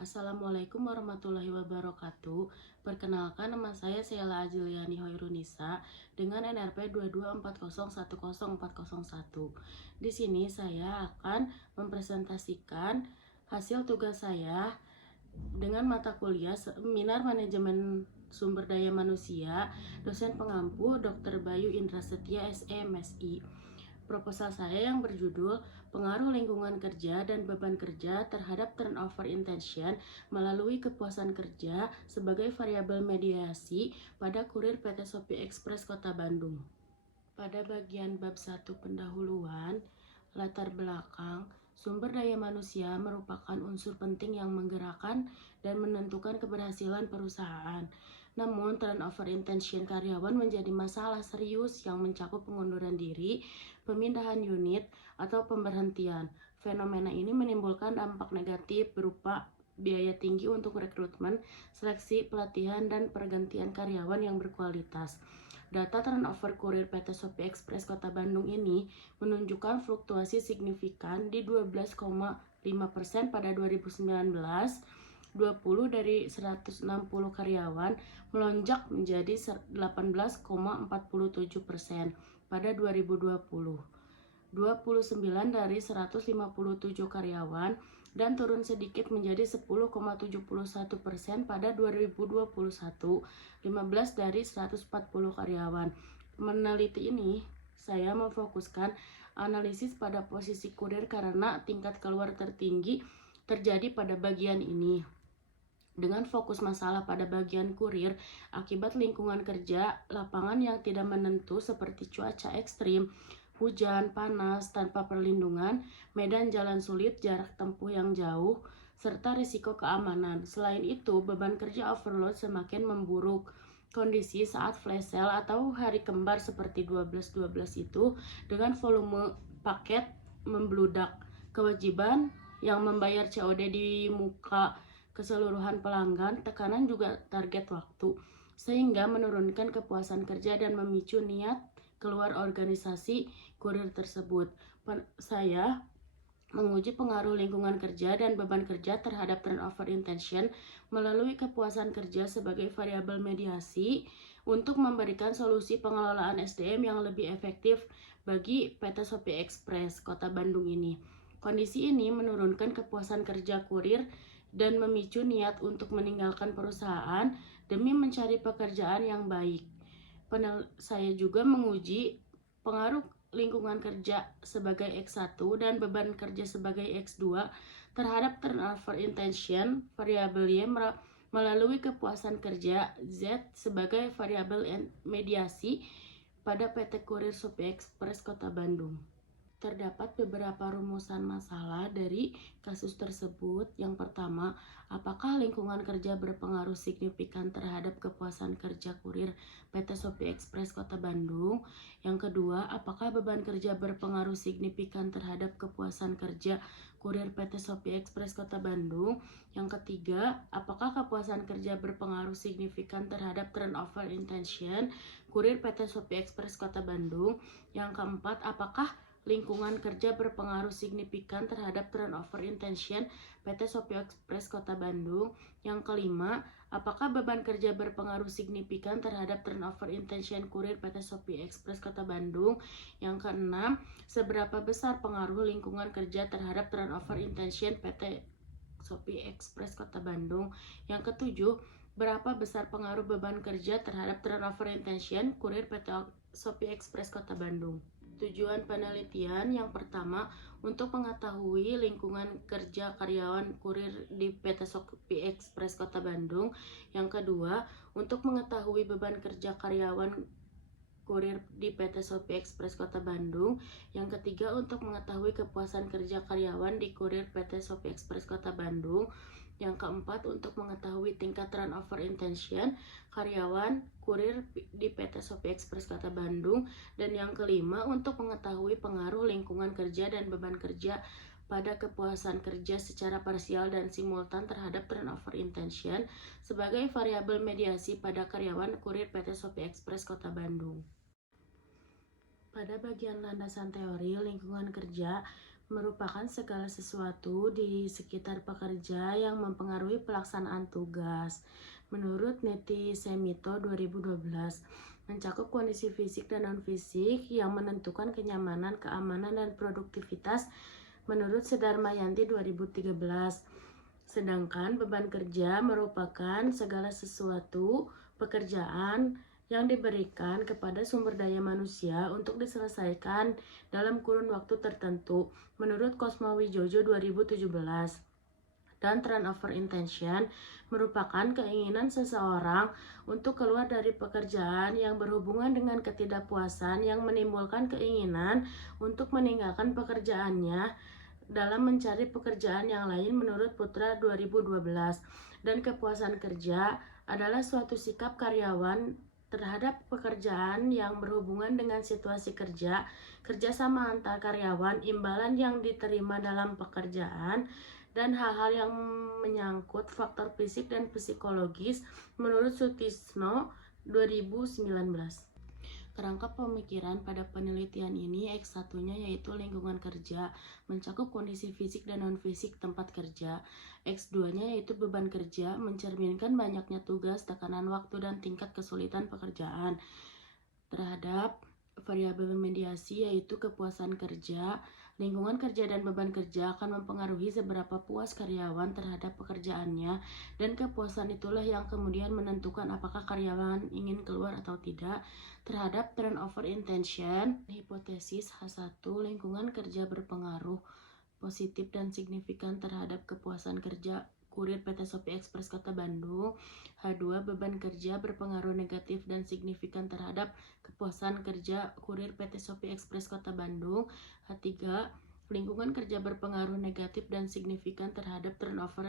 Assalamualaikum warahmatullahi wabarakatuh. Perkenalkan, nama saya Sheila Aziliani Hoirunisa dengan NRP 2240104041. Di sini saya akan mempresentasikan hasil tugas saya dengan mata kuliah Seminar Manajemen Sumber Daya Manusia, dosen pengampu Dr. Bayu Indra Setia SE MSI. Proposal saya yang berjudul Pengaruh Lingkungan Kerja dan Beban Kerja terhadap Turnover Intention melalui kepuasan kerja sebagai variabel mediasi pada kurir PT Shopee Express Kota Bandung. Pada bagian bab 1 pendahuluan, latar belakang, sumber daya manusia merupakan unsur penting yang menggerakkan dan menentukan keberhasilan perusahaan. Namun, turnover intention karyawan menjadi masalah serius yang mencakup pengunduran diri, pemindahan unit, atau pemberhentian. Fenomena ini menimbulkan dampak negatif berupa biaya tinggi untuk rekrutmen, seleksi, pelatihan, dan pergantian karyawan yang berkualitas. Data turnover kurir PT Shopee Express Kota Bandung ini menunjukkan fluktuasi signifikan di 12,5% pada 2019, 20 dari 160 karyawan melonjak menjadi 18,47% pada 2020. 29 dari 157 karyawan dan turun sedikit menjadi 10,71% pada 2021, 15 dari 140 karyawan. Meneliti ini, saya memfokuskan analisis pada posisi kurir karena tingkat keluar tertinggi terjadi pada bagian ini. Dengan fokus masalah pada bagian kurir, akibat lingkungan kerja lapangan yang tidak menentu seperti cuaca ekstrim, hujan, panas, tanpa perlindungan, medan jalan sulit, jarak tempuh yang jauh, serta risiko keamanan. Selain itu, beban kerja overload semakin memburuk. Kondisi saat flash sale atau hari kembar seperti 12.12 itu dengan volume paket membludak. Kewajiban yang membayar COD di muka keseluruhan pelanggan, tekanan juga target waktu, sehingga menurunkan kepuasan kerja dan memicu niat keluar organisasi kurir tersebut. Saya menguji pengaruh lingkungan kerja dan beban kerja terhadap turnover intention melalui kepuasan kerja sebagai variabel mediasi untuk memberikan solusi pengelolaan SDM yang lebih efektif bagi PT Shopee Express Kota Bandung ini. Kondisi ini menurunkan kepuasan kerja kurir dan memicu niat untuk meninggalkan perusahaan demi mencari pekerjaan yang baik. Saya juga menguji pengaruh lingkungan kerja sebagai X1 dan beban kerja sebagai X2 terhadap turnover intention variabel Y melalui kepuasan kerja Z sebagai variabel mediasi pada PT Kurir Shopee Express Kota Bandung. Terdapat beberapa rumusan masalah dari kasus tersebut. Yang pertama, apakah lingkungan kerja berpengaruh signifikan terhadap kepuasan kerja kurir PT Shopee Express Kota Bandung? Yang kedua, apakah beban kerja berpengaruh signifikan terhadap kepuasan kerja kurir PT Shopee Express Kota Bandung? Yang ketiga, apakah kepuasan kerja berpengaruh signifikan terhadap turnover intention kurir PT Shopee Express Kota Bandung? Yang keempat, apakah lingkungan kerja berpengaruh signifikan terhadap turnover intention PT Shopee Express Kota Bandung? Yang kelima, apakah beban kerja berpengaruh signifikan terhadap turnover intention kurir PT Shopee Express Kota Bandung? Yang keenam, seberapa besar pengaruh lingkungan kerja terhadap turnover intention PT Shopee Express Kota Bandung? Yang ketujuh, berapa besar pengaruh beban kerja terhadap turnover intention kurir PT Shopee Express Kota Bandung? Tujuan penelitian yang pertama, untuk mengetahui lingkungan kerja karyawan kurir di PT Shopee Express Kota Bandung. Yang kedua, untuk mengetahui beban kerja karyawan kurir di PT Shopee Express Kota Bandung. Yang ketiga, untuk mengetahui kepuasan kerja karyawan di kurir PT Shopee Express Kota Bandung. Yang keempat, untuk mengetahui tingkat turnover intention karyawan kurir di PT Shopee Express Kota Bandung. Dan yang kelima, untuk mengetahui pengaruh lingkungan kerja dan beban kerja pada kepuasan kerja secara parsial dan simultan terhadap turnover intention sebagai variabel mediasi pada karyawan kurir PT Shopee Express Kota Bandung. Pada bagian landasan teori lingkungan kerja, merupakan segala sesuatu di sekitar pekerja yang mempengaruhi pelaksanaan tugas. Menurut Neti Semito 2012, mencakup kondisi fisik dan non-fisik yang menentukan kenyamanan, keamanan, dan produktivitas menurut Sedarmayanti 2013. Sedangkan beban kerja merupakan segala sesuatu pekerjaan yang diberikan kepada sumber daya manusia untuk diselesaikan dalam kurun waktu tertentu menurut Kosmo Wijojo 2017. Dan turnover intention merupakan keinginan seseorang untuk keluar dari pekerjaan yang berhubungan dengan ketidakpuasan yang menimbulkan keinginan untuk meninggalkan pekerjaannya dalam mencari pekerjaan yang lain menurut Putra 2012. Dan kepuasan kerja adalah suatu sikap karyawan terhadap pekerjaan yang berhubungan dengan situasi kerja, kerjasama antar karyawan, imbalan yang diterima dalam pekerjaan, dan hal-hal yang menyangkut faktor fisik dan psikologis menurut Sutisno 2019. Kerangka pemikiran pada penelitian ini X1-nya yaitu lingkungan kerja, mencakup kondisi fisik dan non-fisik tempat kerja. X2-nya yaitu beban kerja, mencerminkan banyaknya tugas, tekanan waktu, dan tingkat kesulitan pekerjaan. Terhadap variabel mediasi yaitu kepuasan kerja, lingkungan kerja dan beban kerja akan mempengaruhi seberapa puas karyawan terhadap pekerjaannya, dan kepuasan itulah yang kemudian menentukan apakah karyawan ingin keluar atau tidak. Terhadap turnover intention, hipotesis H1, lingkungan kerja berpengaruh positif dan signifikan terhadap kepuasan kerja kurir PT Shopee Express Kota Bandung. H2, beban kerja berpengaruh negatif dan signifikan terhadap kepuasan kerja kurir PT Shopee Express Kota Bandung. H3, lingkungan kerja berpengaruh negatif dan signifikan terhadap turnover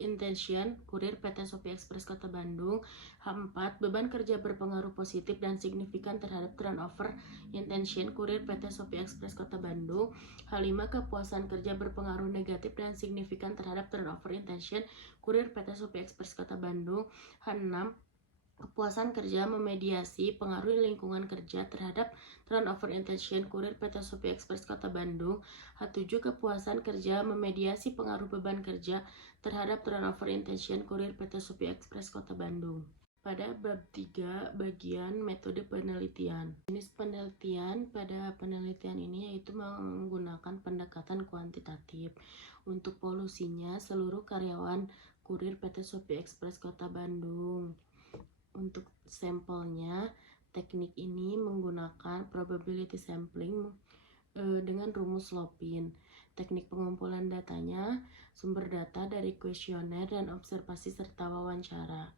intention kurir PT Shopee Express Kota Bandung. H4, beban kerja berpengaruh positif dan signifikan terhadap turnover intention kurir PT Shopee Express Kota Bandung. H5, kepuasan kerja berpengaruh negatif dan signifikan terhadap turnover intention kurir PT Shopee Express Kota Bandung. H6, kepuasan kerja memediasi pengaruh lingkungan kerja terhadap turnover intention kurir PT Shopee Express Kota Bandung. H7, kepuasan kerja memediasi pengaruh beban kerja terhadap turnover intention kurir PT Shopee Express Kota Bandung. Pada bab 3, bagian metode penelitian. Jenis penelitian pada penelitian ini yaitu menggunakan pendekatan kuantitatif. Untuk polusinya, seluruh karyawan kurir PT Shopee Express Kota Bandung. Untuk sampelnya, teknik ini menggunakan probability sampling dengan rumus Lopin. Teknik pengumpulan datanya, sumber data dari kuesioner dan observasi serta wawancara.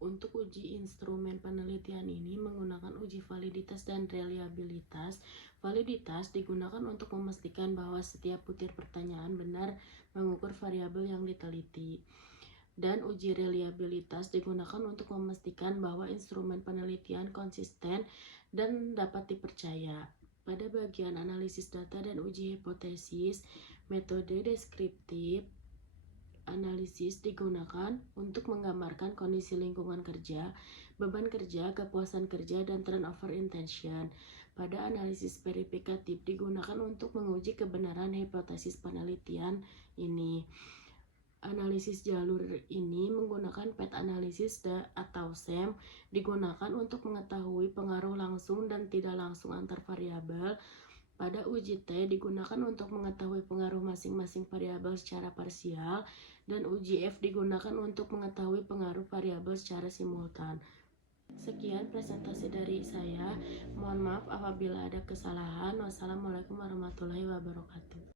Untuk uji instrumen penelitian ini menggunakan uji validitas dan reliabilitas. Validitas digunakan untuk memastikan bahwa setiap butir pertanyaan benar mengukur variabel yang diteliti. Dan uji reliabilitas digunakan untuk memastikan bahwa instrumen penelitian konsisten dan dapat dipercaya. Pada bagian analisis data dan uji hipotesis, metode deskriptif analisis digunakan untuk menggambarkan kondisi lingkungan kerja, beban kerja, kepuasan kerja, dan turnover intention. Pada analisis verifikatif digunakan untuk menguji kebenaran hipotesis penelitian ini. Analisis jalur ini menggunakan path analysis atau SEM, digunakan untuk mengetahui pengaruh langsung dan tidak langsung antar variabel. Pada uji T digunakan untuk mengetahui pengaruh masing-masing variabel secara parsial, dan uji F digunakan untuk mengetahui pengaruh variabel secara simultan. Sekian presentasi dari saya. Mohon maaf apabila ada kesalahan. Wassalamualaikum warahmatullahi wabarakatuh.